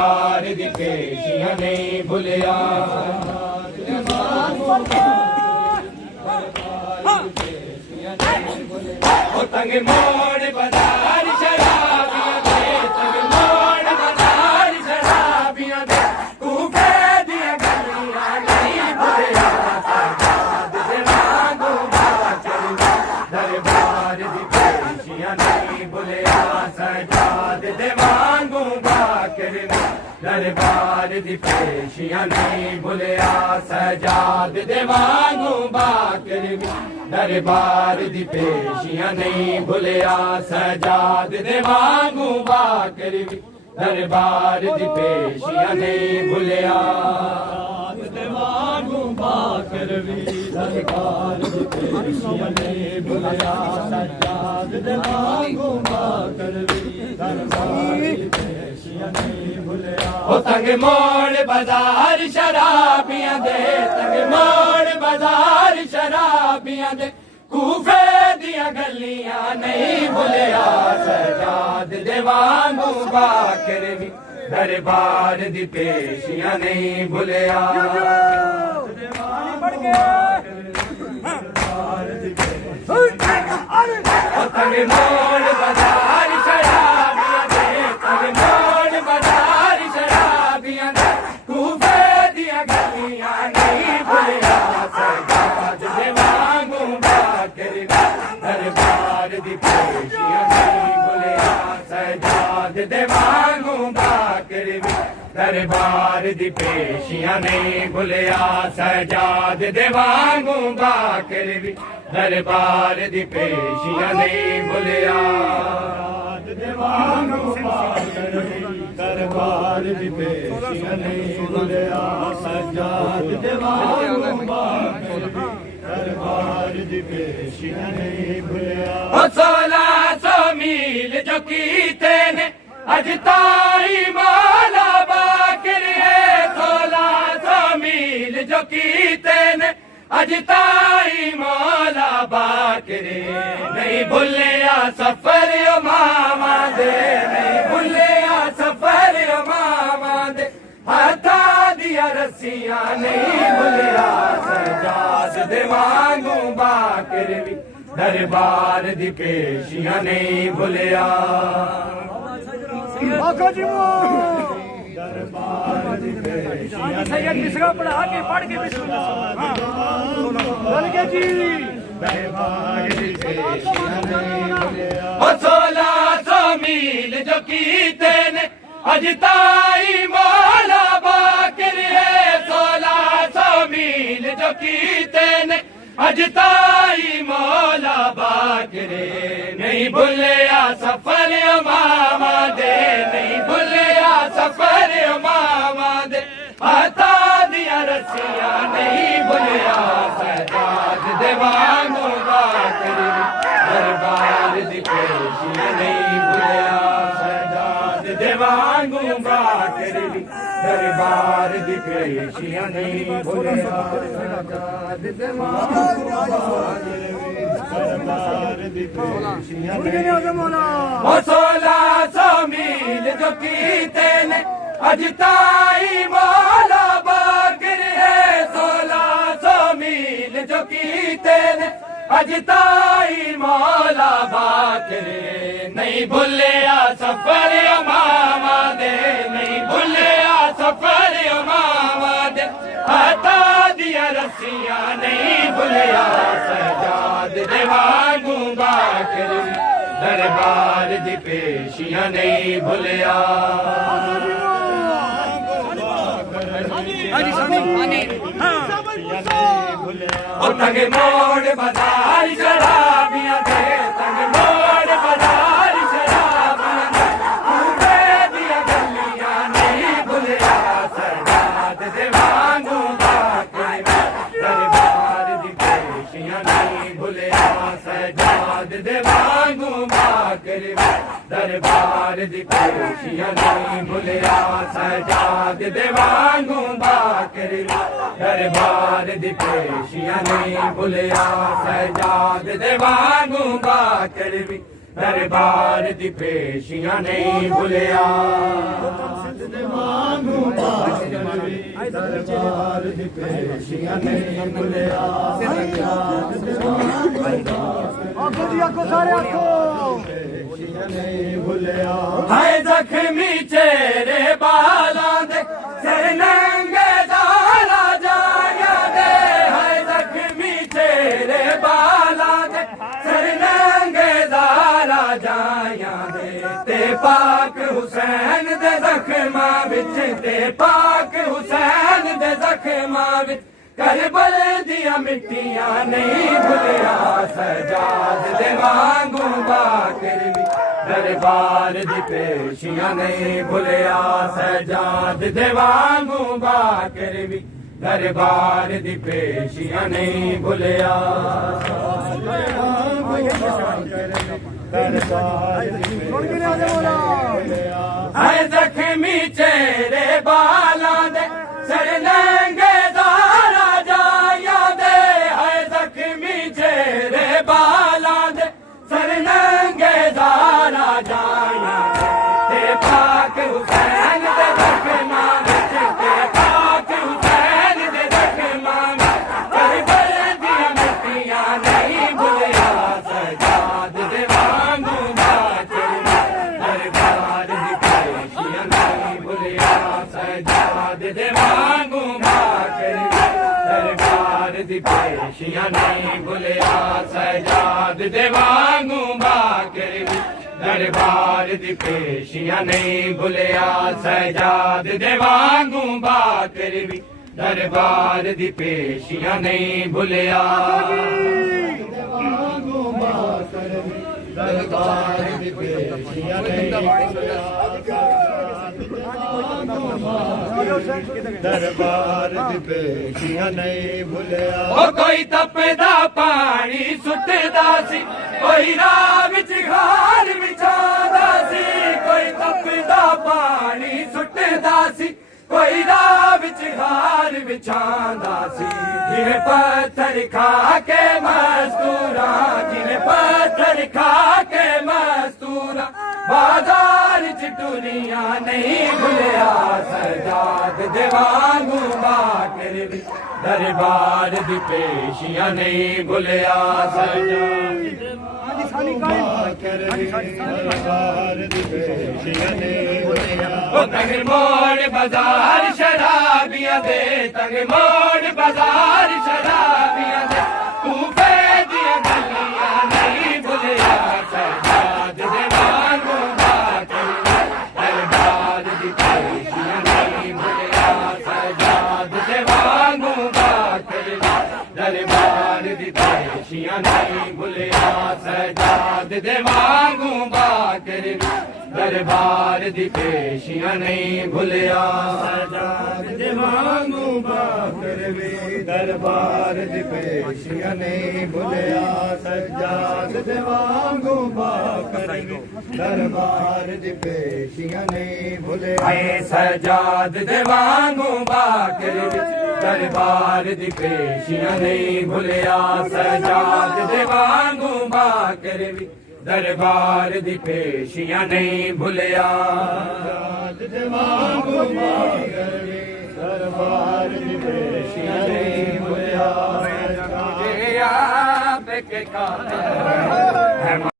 दरबार दी पेशियां नहीं भुलिया तंग मोड़ बाजार शराबियां दे तंग मोड़ बाजार शराबियां दे कूफे दिया गलियां नहीं भुलिया दरबार दी पेशियां नहीं भुलिया सजाद दे वांगू बाकर दरबार दी पेशियां नहीं भुलिया सजाद दे वांगू बाकर दरबार दी पेशियां नहीं भुलिया सजाद दे वांगू बाकर दरबार दी पेशियां नहीं भुलिया दे वांगू बाकर दरबार दी पेशियां नहीं भुलिया सजाद दे वांगू बाकर दरबार दी पेशियां नहीं भुलिया ओ तंग मोड़ बाजार शराबियां दे तंग मोड़ बाजार शराबियां दे कूफे दिया गलियां नहीं भुलिया सजाद दे वांगू बाकर दरबार दी पेशियां नहीं भुलिया तंग मोड़ बाजार शराबियां दे तंग मोड़ बाजार शराबियां दे कूफे दिया गलियां नहीं भुलिया सजाद दे वांगू बाकर दरबार दी पेशियां नहीं भुलिया सजाद दे वांगू बाकर दरबार दी पेशियां नहीं भुलिया सजाद दे वांगू बाकर दरबार दी पेशियां नहीं भुलिया दे वांगू बाकर दरबार दी पेशियां नहीं भुलिया सजाद दे वांगू बाकर दरबार दी पेशियां नहीं भुलिया 1600 मील जो कीते ने अज ताई मौला बाकर है 1600 मील जो कीते ने अज ताई मौला बाकर नहीं भुलिया सफर मामा दे नहीं भुलिया सफर मामा दे हाथा दिया रस्सियां नहीं भुलिया सजाद दे वांगू बाकर दरबार दी पेशियां नहीं भुलिया दरबार दी पेशियां सैयद मिसरा पढ़ा के पढ़ के दरबार दी पेशियां नहीं भुलिया 1600 मील जो कीते ने अज ताई मौला बाकर है 1600 मील जो कीते ने अज ताई मौला बाकर नहीं भुलिया सफर मामा दे नहीं भुलिया सफर मामा दे आता दिया रस्सियां नहीं भुलिया सजाद दे वांगू बाकर दरबार दी पेशियां नहीं भुलिया सजाद दे वांगू बाकर दरबार दी पेशियां नहीं भुलिया सजाद दे वांगू दरबार दी पेशियां नहीं 1600 मील जो कीते ने अज ताई मौला बाकर है 1600 मील जो कीते ने अज ताई मौला बाकर नहीं भुलिया सफर मामा दे नहीं भुलिया सफर मामा दे हाथा दिया रस्सियां नहीं भुलिया सजाद दे वांगू बाकर दरबार दी पेशियां नहीं भुलिया तंग मोड़ बाजार शराबियां दे तंग मोड़ बाजार शराबियां दे कूफे दिया गलियां नहीं भुलिया सजाद दे वांगू बाकर दरबार दी पेशियां नहीं भुलिया सजाद दे वांगू बाकर दरबार दी पेशियां नहीं भुलिया सजाद दे वांगू बाकर दरबार दी पेशियां नहीं भुलिया सजाद दे वांगू बाकर ਦਰਬਾਰ ਦੀ ਪੇਸ਼ੀਆਂ ਨਹੀਂ ਭੁੱਲਿਆ ਦਰਬਾਰ ਦੀ ਪੇਸ਼ੀਆਂ ਨਹੀਂ ਭੁੱਲਿਆ ਆਖੋ ਜੀ ਆਖੋ ਸਾਰੇ ਆਖੋ ਨਹੀਂ ਭੁੱਲਿਆ ਹਾਏ ਜ਼ਖਮੀ ਚਿਹਰੇ ਬਾਲਾਂ ਦੇ ਸਿਰ ਨੰਗੇ ਦਾ ਰਾਜਾ ਦੇ ਹਾਏ ਜ਼ਖਮੀ ਚਿਹਰੇ ਬਾਲਾਂ ਦੇ ਸਿਰ ਨੰਗੇ ਦਾ ਰਾਜਾ ਦੇ ਤੇ ਪਾਕ ਹੁਸੈਨ ਦੇ ਜ਼ਖਮਾਂ ਵਿੱਚ ਤੇ ਪਾਕ ਹੁਸੈਨ ਦੇ ਜ਼ਖਮਾਂ ਵਿੱਚ ਕਰਬਲ ਦੀਆਂ ਮਿੱਟੀਆਂ ਨਹੀਂ ਭੁੱਲਿਆ ਸਜਾਦ ਦੇ ਵਾਂਗੂ ਬਾਕਰ ਵੀ ਦਰਬਾਰ ਦੀ ਪੇਸ਼ੀਆਂ ਨਹੀਂ ਭੁੱਲਿਆ ਸਜਾਦ ਦੇ ਵਾਂਗੂ ਬਾਕਰ ਵੀ ਦਰਬਾਰ ਦੀ ਪੇਸ਼ੀਆਂ ਨਹੀਂ ਭੁੱਲਿਆ ਹਾਏ ਜ਼ਖਮੀ ਚਿਹਰੇ ਬਾਲਾਂ ਦੇ ਸਿਰ ਨੰਗੇ ਦਾ ਰਾਜਾ ਦੇ ਹਾਏ ਜ਼ਖਮੀ ਚਿਹਰੇ ਬਾਲਾਂ ਦੇ ਸਿਰ ਨੰਗੇ ਦਾ ਰਾਜਾ ਤੇ ਪਾਕ ਹੁਸੈਨ ਦੇ ਜ਼ਖਮਾਂ ਵਿੱਚ ਤੇ ਪਾਕ ਹੁਸੈਨ ਦੇ ਜ਼ਖਮਾਂ ਵਿੱਚ ਕਰਬਲ ਦੀਆਂ ਮਿੱਟੀਆਂ ਨਹੀਂ ਭੁੱਲਿਆ ਸਜਾਦ ਦੇ ਵਾਂਗੂ ਬਾਕਰ ਦਰਬਾਰ ਦੀ ਪੇਸ਼ੀਆਂ ਨਹੀਂ ਭੁੱਲਿਆ ਸਜਾਦ ਦੇ ਵਾਂਗੂ ਬਾਕਰ ਦਰਬਾਰ ਦੀ ਪੇਸ਼ੀਆਂ ਨਹੀਂ ਭੁੱਲਿਆ ਸਜਾਦ ਦੇ ਵਾਂਗੂ ਬਾਕਰ ਦਰਬਾਰ ਦੀ ਪੇਸ਼ੀਆਂ ਨਹੀਂ ਭੁੱਲਿਆ ਸਜਾਦ ਦੇ ਵਾਂਗੂ ਬਾਕਰ ਵੀ ਦਰਬਾਰ ਦੀ ਪੇਸ਼ੀਆਂ ਨਹੀਂ ਭੁੱਲਿਆ ਵਾਂਗੂ ਬਾਕਰ ਵੀ ਦਰਬਾਰ ਦੀ ਪੇਸ਼ੀਆਂ ਨਹੀਂ ਦਰਬਾਰ ਦੀ ਪੇਸ਼ੀਆਂ ਨਹੀਂ ਭੁੱਲਿਆ ਉਹ ਕੋਈ ਤਪਦਾ ਪਾਣੀ ਸੁੱਟਦਾ ਸੀ ਕੋਈ ਰਾਹ ਵਿੱਚ ਖਾਰ ਵਿਛਾਉਂਦਾ ਸੀ ਕੋਈ ਤਪਦਾ ਪਾਣੀ ਸੁੱਟਦਾ ਸੀ ਕੋਈ ਰਾਹ ਵਿੱਚ ਖਾਰ ਵਿਛਾਉਂਦਾ ਸੀ ਜਿਵੇਂ ਪੱਥਰ ਖਾ ਕੇ ਮਜ਼ਦੂਰਾ ਜਿਵੇਂ ਪੱਥਰ ਖਾ ਕੇ ਮਜ਼ਦੂਰਾ ਬਾਜ਼ਾਰ ਚ ਟੁਰੀਆਂ ਨਹੀਂ ਭੁੱਲਿਆ ਸਜਾਦ ਦੇ ਵਾਂਗੂ ਬਾਕਰ ਵੀ ਦਰਬਾਰ ਦੀ ਪੇਸ਼ੀਆਂ ਨਹੀਂ ਭੁੱਲਿਆ ਸਜਾਦ ਬਾਕਰ ਵੀ ਦਰਬਾਰ ਦੀ ਪੇਸ਼ੀਆਂ ਨਹੀਂ ਭੁੱਲਿਆ ਉਹ ਤੰਗ ਮੋੜ ਬਾਜ਼ਾਰ ਸ਼ਰਾਬੀਆਂ ਦੇ ਤੰਗ ਮੋੜ ਬਾਜ਼ਾਰ ਸ਼ਰਾਬੀਆਂ ਦੇ ਕੂਫੇ ਦੀਆਂ ਗਲੀਆਂ ਨਹੀਂ ਭੁੱਲਿਆ ਸਜਾਦ ਦੇ ਵਾਂਗੂ ਬਾਕਰ ਦਰਬਾਰ ਦੀ ਪੇਸ਼ੀਆਂ ਨਹੀਂ ਭੁੱਲਿਆ ਸਜਾਦ ਦੇ ਵਾਂਗੂ ਬਾਕਰ ਦਰਬਾਰ ਦੀ ਪੇਸ਼ੀਆਂ ਨਹੀਂ ਭੁੱਲਿਆ ਸਜਾਦ ਦੇ ਵਾਂਗੂ ਬਾਕਰ ਦਰਬਾਰ ਦੀ ਪੇਸ਼ੀਆਂ ਨਹੀਂ ਭੁੱਲਿਆ ਸਜਾਦ ਦੇ ਵਾਂਗੂ ਬਾਕਰ ਵੀ ਦਰਬਾਰ ਦੀ ਪੇਸ਼ੀਆਂ ਨਹੀਂ ਭੁੱਲਿਆ ਸਜਾਦ ਦੇ ਵਾਂਗੂ ਬਾਕਰ ਵੀ ਦਰਬਾਰ ਦੀ ਪੇਸ਼ੀਆਂ ਨਹੀਂ ਭੁੱਲਿਆ ਹਾਏ ਸਜਾਦ ਦੇ ਵਾਂਗੂ ਬਾਕਰ ਵੀ ਦਰਬਾਰ ਦੀ ਪੇਸ਼ੀਆਂ ਨਹੀਂ ਭੁੱਲਿਆ ਸਜਾਦ ਦੇ ਵਾਂਗੂ ਬਾਕਰ ਵੀ ਦਰਬਾਰ ਦੀ ਪੇਸ਼ੀਆਂ ਨਹੀਂ ਭੁੱਲਿਆ ਸਜਾਦ ਦੇ ਵਾਂਗੂ ਬਾਕਰ ਵੀ ਦਰਬਾਰ ਦੀ ਪੇਸ਼ੀਆਂ ਨਹੀਂ ਭੁੱਲਿਆ ਜੇ ਆਪ ਕੇ ਕਾਤਿਲ